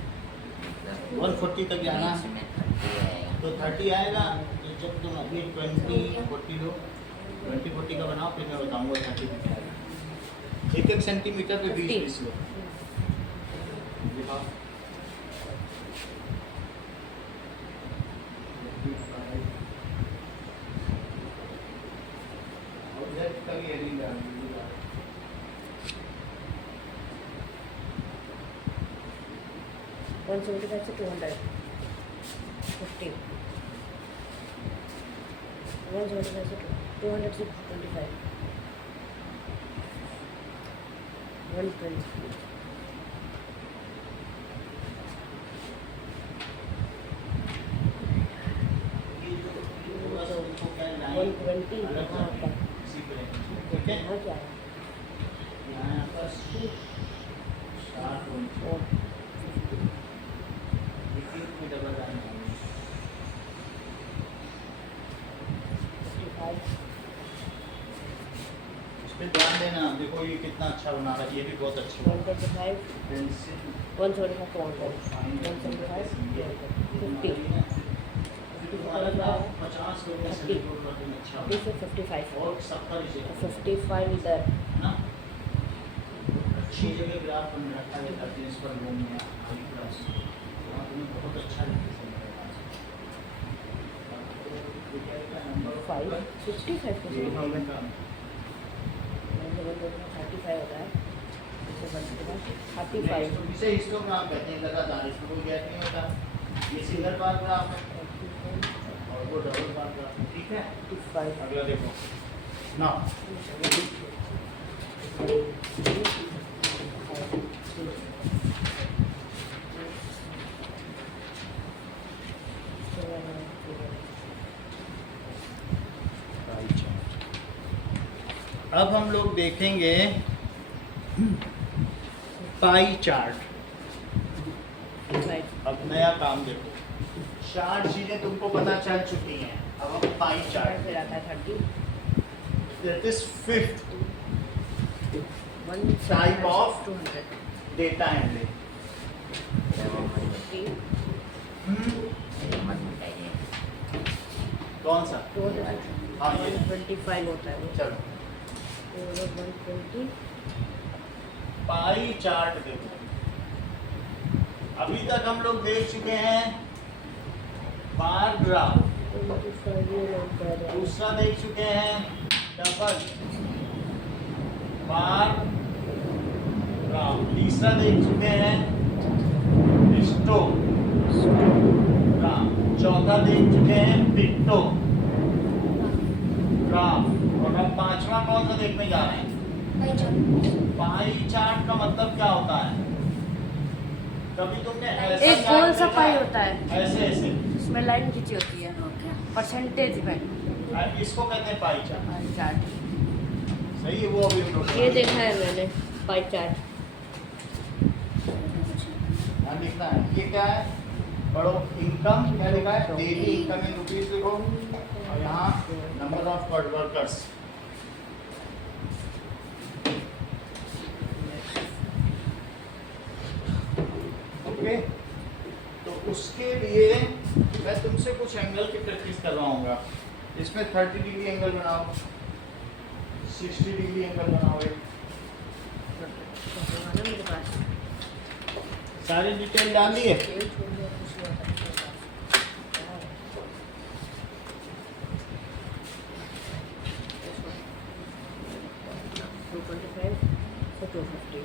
140 तक जाना है, इसमें 30 आएगा। तो 30 आएगा। तो जब तुम अभी 20 40 लो, 20 40 का बनाओ, फिर मैं बताऊंगा 30 कितना आएगा। 1 सेंटीमीटर पे 20 पीस लो। दिखाओ। और इधर का भी एरिंग डालनी है। 175 से 200 50 175 से 200 से 25 120 ये जो थोड़ा सा उनको क्या लाइन 120 अलग हाँ करके इसी पे ठीक है। यहाँ क्या है यहाँ पर 60 और में डबल लाइन आएगी। 55 इस पे ध्यान देना, देखो ये कितना अच्छा बना रहा है, ये भी बहुत अच्छा बना 125 पेंसिल 175 to 175 50 50 लोग में से 30 दो परसेंट अच्छा 30 से 55 और 70 इसे 55 इधर ना अच्छी जगह ग्राफ बन रखा है ताकि इस पर घूमने हाई क्लास वहाँ तुम्हें बहुत अच्छा लगेगा। नंबर 5 55 को ये होगा का 35 होता है इसे बनने के बाद 35 इसे हिस्टोग्राम कहते हैं, लगातार इसमें कोई गैप नहीं होता। ये सिंगल बार ग्राफ है और वो डबल बार ग्राफ है, ठीक है। 55 अगला देखो ना, अब हम लोग देखेंगे पाई चार्ट। अब नया काम देखो, 4 चीजें तुमको पता चल चुकी हैं, अब हम पाई चार्ट फिर आता है 30 that is 5th 1 Type of 200 data handling. 50 ये मत बताइए। कौन सा? 200 हाँ, ये। 125 होता है वो चलो 120 पाई चार्ट देखो। अभी तक हम लोग देख चुके हैं बार ग्राफ, 25 ये होता है दूसरा देख चुके हैं डबल बार ग्राफ। तीसरा देख चुके हैं स्टो काम, चौथा देख चुके हैं पिट्टो काम, और अब पांचवा कौन सा देखने जा रहे हैं? Pie chart. पाई चार्ट का मतलब क्या होता है? कभी तुमने ऐसा एक चार्ट गोल सा देखा पाई है? होता है, ऐसे ऐसे उसमें लाइन खींची होती है परसेंटेज में। इसको कहते हैं पाई चार्ट। पाई चार्ट सही है, वो अभी हम लोग ये देखा है मैंने, पाई चार्ट। यहाँ लिखना है, ये क्या है? पढ़ो, इनकम क्या लिखा है? डेली इनकम इन रुपीज लिखो, और यहाँ नंबर ऑफ वर्कर्स। ओके, तो उसके लिए मैं तुमसे कुछ एंगल की प्रैक्टिस करवाऊंगा। इसमें 30 डिग्री एंगल बनाओ, 60 डिग्री एंगल बनाओ। मेरे पास सारी डिटेल डाल दिए? ये छोड़ दिया, कुछ नहीं होता मेरे पास। 225 से 250,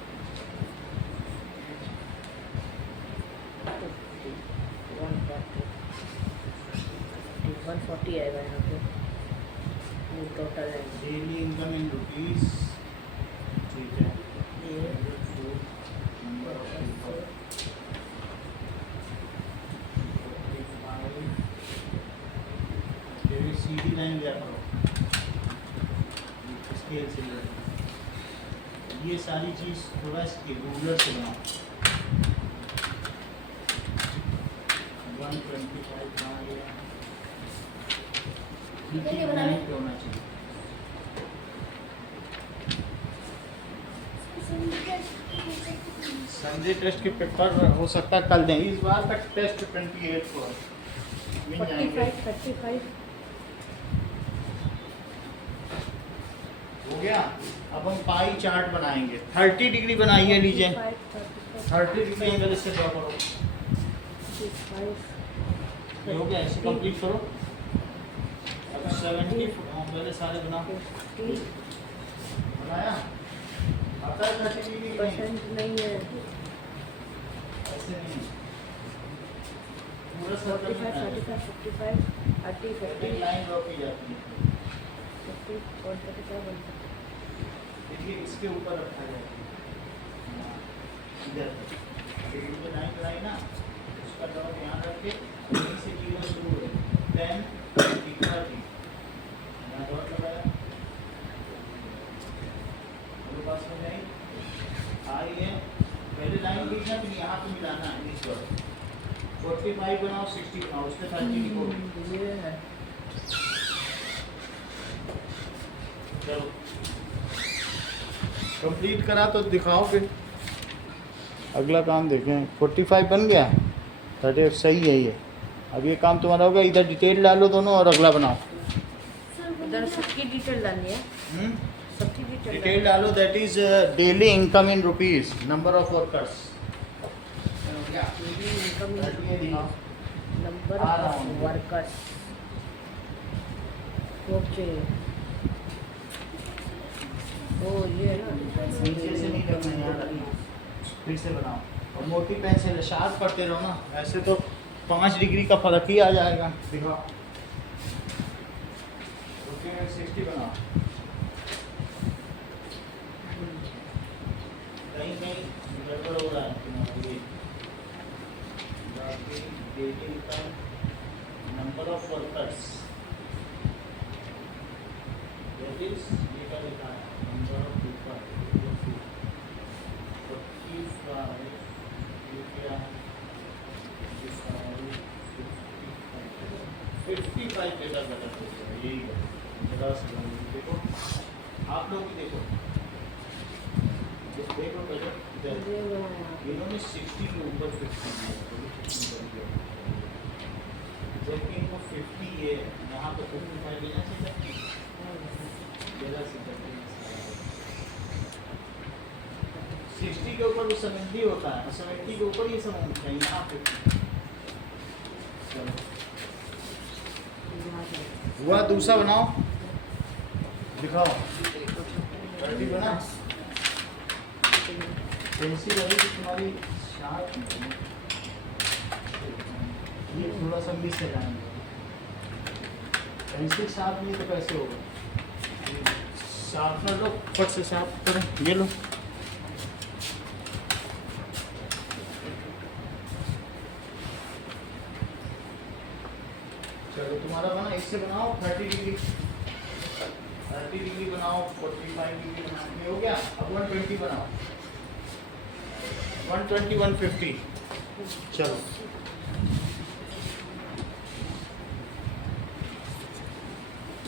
140 आएगा यहाँ पे टोटल है। डेली इनकम इन रुपीस, ठीक है। ये number of people, 45, Sidhi line लिया करो, स्केल से लिया करो। ये सारी चीज़ थोड़ा रूलर से बनाओ। 125 कहाँ गया? कितने बनाने? पे होना चाहिए। संजय टेस्ट के पेपर हो सकता है कल दें, इस बार तक टेस्ट 28 को है, मिल जाएंगे। 35 हो गया। अब हम पाई चार्ट बनाएंगे। 30 डिग्री बनाइए, लीजिए 30 डिग्री एंगल इससे ड्रॉ करो। ये हो गया, इसे कंप्लीट करो। अब 70 पहले सारे बनाओ। बनाया? आता है 30 डिग्री की नहीं? % नहीं है। ऐसे नहीं, पूरा सर्कल 45 में 55 55 30 एक 50 लाइन ड्रॉ की जाती है। 50 135 130। देखिए इसके ऊपर रखा जाए, इधर जो लाइन बनाई ना, उसका थोड़ा ध्यान रख के यहीं से 0 शुरू है, 10 20 30 यहाँ डॉट लगाया। मेरे पास में नहीं आई है, पहले लाइन लिखना, फिर यहाँ पे मिलाना है इस पर। 45 बनाओ, 60 बनाओ, उसके 30 लिखो। ये है चलो कंप्लीट करा तो दिखाओ फिर अगला काम देखें। 45 बन गया, 30 सही है ये। अब ये काम तुम्हारा होगा, इधर डिटेल डालो दोनों और अगला बनाओ। इधर सबकी डिटेल डालनी है, सबकी डिटेल डालो, that is daily income in rupees, number of workers. Number आ रहा ऑफ हूँ। वर्कर्स। ओके, ओ ये है ना, नीचे से नहीं करना, यहाँ रखना, फिर से बनाओ और मोटी पेन से शार्प करते रहो ना, ऐसे तो 5 डिग्री का फर्क ही आ जाएगा। दिखाओ 60 बनाओ, कहीं कहीं गड़बड़ हो रहा है तुम्हारा ये। बाकी daily income, number of workers, that is ये क्या लिखा है, नंबर ऑफ पीपल 45, ये क्या है 55 डेटा गलत हो गया, यही है। जरा सा देखो, आप लोग भी देखो, देखो पहले इधर इन्होंने 60 के ऊपर 50 दिया, जबकि इनको 50 ये यहाँ पे 55 लेना चाहिए। जरा सी 60 के ऊपर वो 70 होता है, 70 के ऊपर ये सब होना चाहिए, यहाँ पे चलो हुआ। दूसरा बनाओ, दिखाओ 30 बना, पेंसिल अभी तुम्हारी शार्प नहीं है। ये थोड़ा सा मिस है जाएंगे। पेंसिल शार्प नहीं तो कैसे होगा? शार्पनर लो, फट से शार्प करें। ये लो। चलो तुम्हारा बना, इससे बनाओ 30 डिग्री, 30 डिग्री बनाओ, 45 डिग्री बनाओ। ये हो गया। अब 120 बनाओ, 120, 150। चलो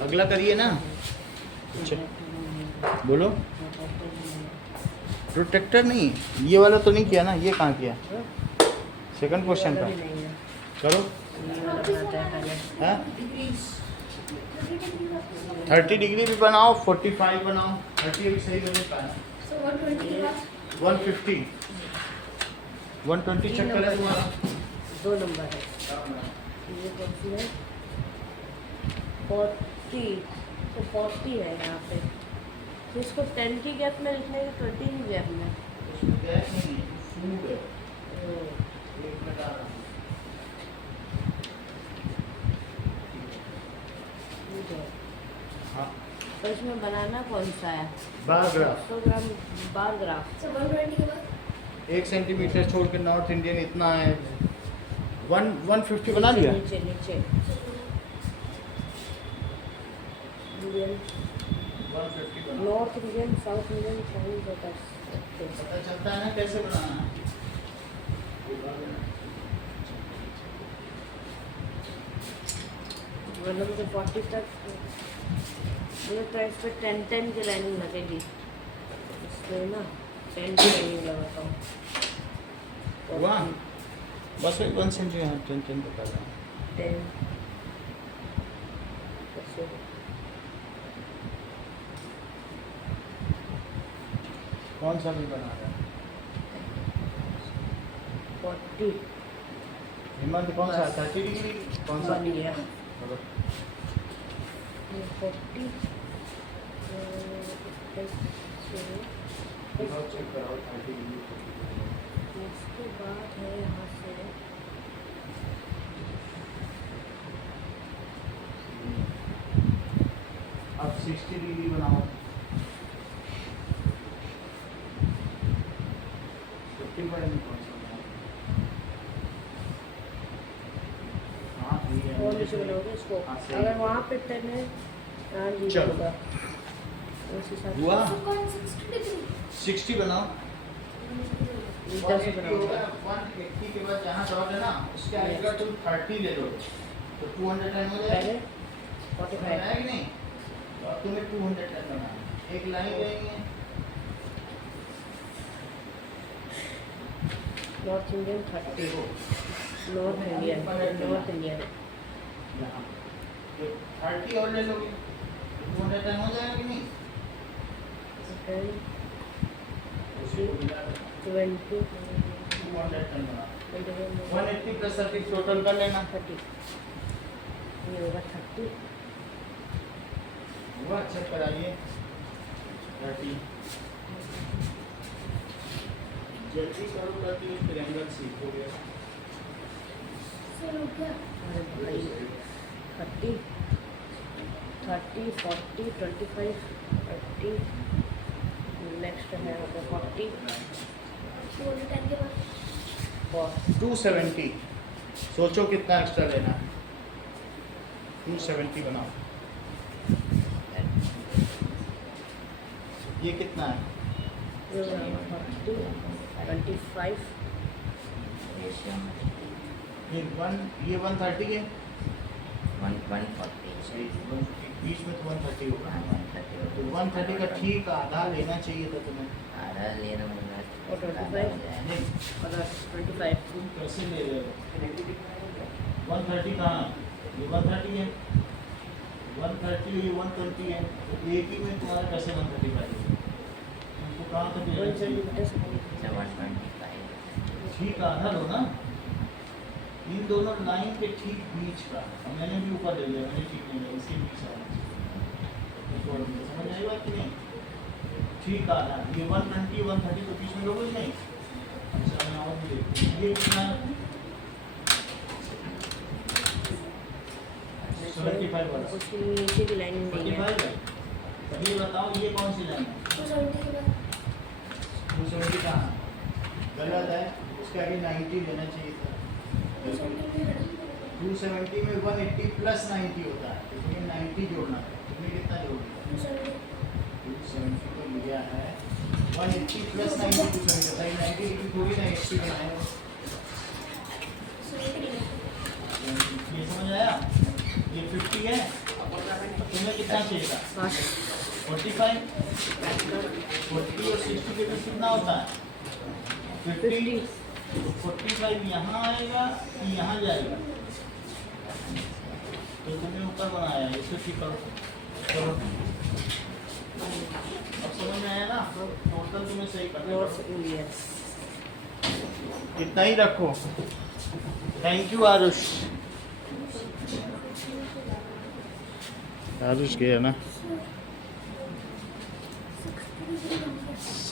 अगला करिए ना। बोलो। प्रोटेक्टर नहीं, ये वाला तो नहीं किया ना? ये कहाँ किया? सेकंड क्वेश्चन का करो। हाँ 30 डिग्री भी बनाओ, 45 बनाओ। 30 अभी सही नहीं पाया। So 120 के बाद 150, 120 चेक करें तुम्हारा। 2 नंबर है। ये कौन सी है? 40, तो 40 है यहाँ पे। तो इसको 10 की गैप में लिखना है कि 20 की गैप में? उसमें गैस नहीं है, फूड है। ओ, एक मिनट आ रहा हूँ। ठीक है। हाँ तो इसमें बनाना कौन सा है? Bar graph. 100 ग्राम बार ग्राफ। so 120 के बाद 1 सेंटीमीटर छोड़ के नॉर्थ इंडियन इतना है। 150 बना लिया। नीचे नीचे इंडियन, 150 बना। नॉर्थ इंडियन, साउथ इंडियन कौन बता सकते हैं? पता चलता है ना कैसे बनाना है। मतलब तो 40 तक मुझे तो इस पर 10 की लाइनिंग लगेगी। इसमें ना 10 की लाइनिंग लगाता हूँ। हुआ? बस 1 सेंटीमीटर 10 बता रहा हूँ। 10 ऐसे। कौन सा भी बना रहा है? 40 हेमंत कौन सा? 30 डिग्री कौन सा? बन गया। चलो। 40 दिखाओ, चेक कराओ 30 डिग्री। उसके बाद है यहाँ से अब 60 डिग्री बनाओ। 55 में कौन सा बनाओ? हाँ ठीक है। और नीचे बनाओगे इसको। हाँ, सही। अगर वहाँ पे 10 है, हाँ जी चलो। होगा। उस हिसाब से हुआ? so कौन 60 डिग्री 60 बनाओ। इधर से बनाओगे। 180 के बाद जहाँ डॉट है ना, उसके आगे का तुम 30 ले लो, तो 210 हो पहले जाएगा। 45 है कि नहीं? तो अब तुम्हें 210 बनाना है। एक लाइन रहेंगे। नॉर्थ इंडियन 30, देखो नॉर्थ इंडियन, नॉर्थ इंडियन यहाँ तो 30 और ले लोगे, 210 हो जाएगा कि नहीं? 10, उसी को मिला दो। 20, 210 बना। 21, 180 प्लस 30 टोटल कर लेना। 30। ये होगा 30। हुआ? चेक कराइए। 30 जल्दी करो ताकि उस ट्रायंगल सीखोगे। so हो गया अरे भाई 30, 40, 25, 30। नेक्स्ट है होगा 40 210 के बाद और 270। सोचो कितना एक्स्ट्रा लेना है। 270 बनाओ। ये कितना है? 40, 25, रेशियो ये 130 है। 140 बीच में तो 130 होगा। 130 तो 130 का ठीक आधा लेना चाहिए था तुम्हें। आधा ले रहा हूँ और 25 नहीं, और 25। तुम कैसे ले रहे हो? 130 कहाँ है? ये 130 है, 130 ये 120 है, तो एक ही में तुम्हारा कैसे 130 पाएगा? तुमको कहाँ तक लेना 1 चाहिए? सेंटीमीटर से 125 ठीक आधा लो ना, इन दोनों लाइन के ठीक बीच का। अब मैंने भी ऊपर ले लिया, मैंने ठीक नहीं लिया, इसके बीच आना चाहिए। समझ आई बात कि नहीं? ठीक आ रहा है। ये 120 130 तो बीच में लोगे नहीं। अच्छा मैं और भी देखती हूँ। ये कितना है? 75 वाला। उसकी नीचे की लाइनिंग नहीं है। 45 है। ये बताओ ये कौन सी लाइन है? 270 के बाद 270 कहाँ है? गलत है, उसके आगे 90 लेना चाहिए था। 270 में 270 में 180 प्लस 90 होता है, इसमें 90 जोड़ना है। इसमें कितना जोड़ना है? 270 को लिया है 180 प्लस 90 270 था। ये 90 डिग्री थोड़ी ना 80 बनाए। ये समझ आया? ये 50 है, तुम्हें कितना चाहिए था? 45। 40 और 60 के बीच कितना होता है? 50। 45 यहाँ आएगा कि यहाँ जाएगा? तो तुमने ऊपर बनाया है, इसे ठीक करो। चलो अब समझ में आया ना? टोटल तुम्हें सही करना है। यस। इतना ही रखो। Thank you Aarush. आरुष गया ना?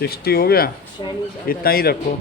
60 हो गया, चाइनीज इतना ही रखो।